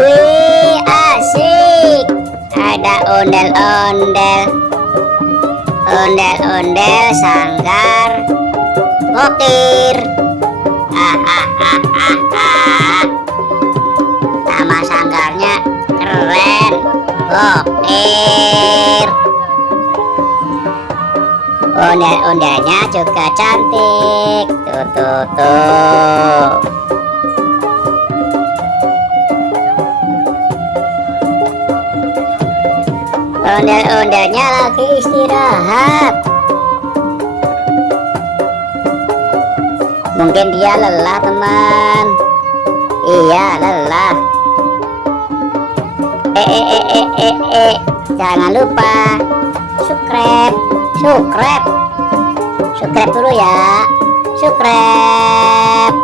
Wih, asik. Ada ondel-ondel. Ondel-ondel sanggar Bokir. Nama sanggarnya keren, Bokir. Ondel-ondelnya juga cantik. Tuh. Ondel-ondelnya lagi istirahat. Mungkin dia lelah, teman. Iya, lelah. Jangan lupa subscribe dulu ya. Subscribe.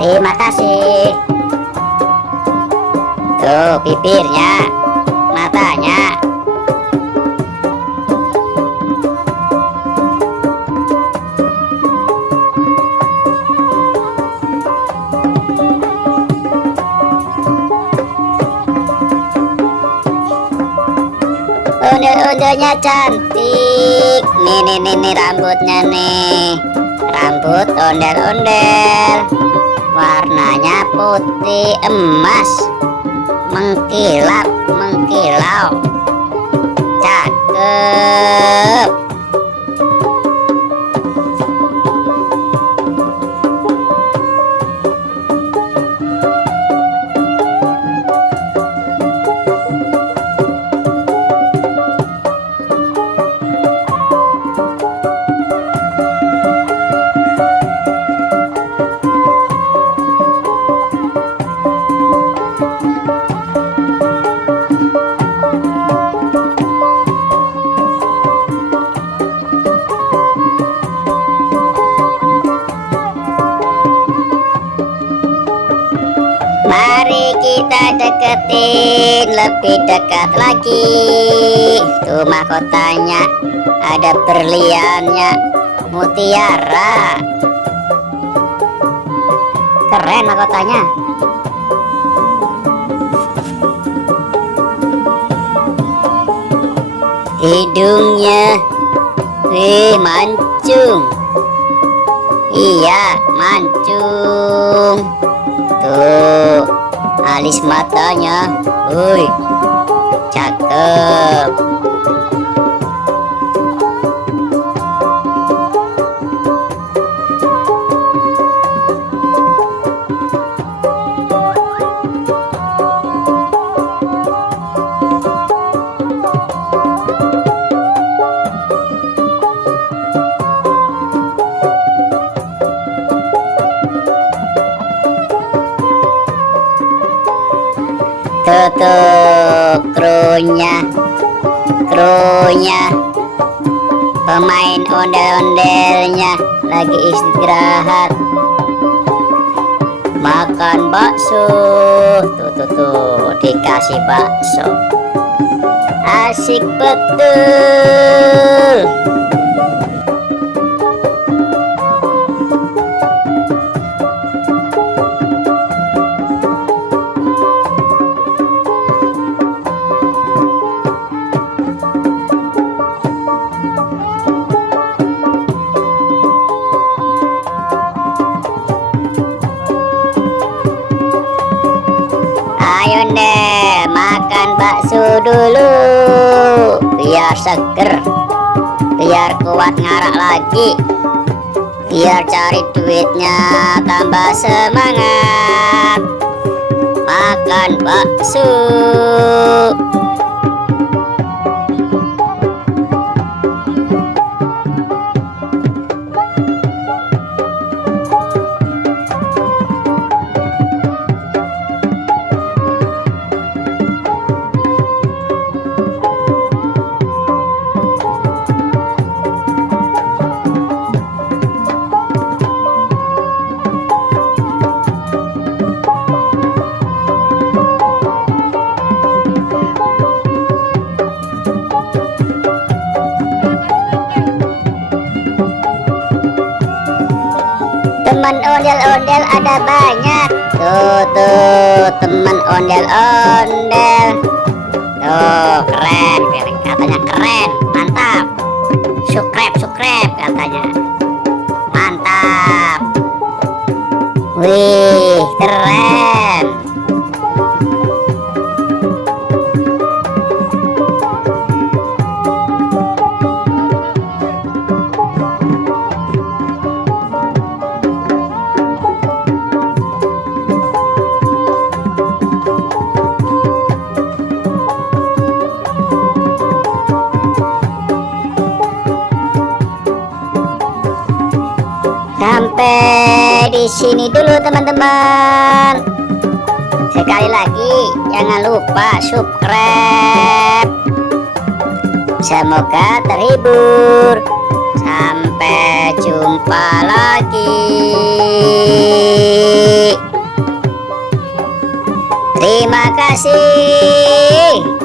Terima kasih. Tuh bibirnya, matanya. Ondel-ondelnya cantik. Nih rambutnya nih. Rambut ondel-ondel. Warnanya putih emas. Mengkilau. Cakep. Mari kita deketin lebih dekat lagi. Tuh mahkotanya, ada berliannya, mutiara. Keren mahkotanya. Hidungnya, wih, mancung. Iya, mancung. Tuh, alis matanya, wih, cakep. Tuh, krunya. Pemain ondel-ondelnya lagi istirahat. Makan bakso. Tuh, dikasih bakso. Asik betul. Ayo deh, makan bakso dulu biar seger, biar kuat ngarak lagi, biar cari duitnya tambah semangat. Makan bakso. ondel-ondel ada banyak. Tuh teman ondel-ondel. Tuh keren, katanya keren, mantap. Subscribe katanya. Mantap. Wih, keren. Sampai di sini dulu teman-teman. Sekali lagi jangan lupa subscribe. Semoga terhibur. Sampai jumpa lagi. Terima kasih.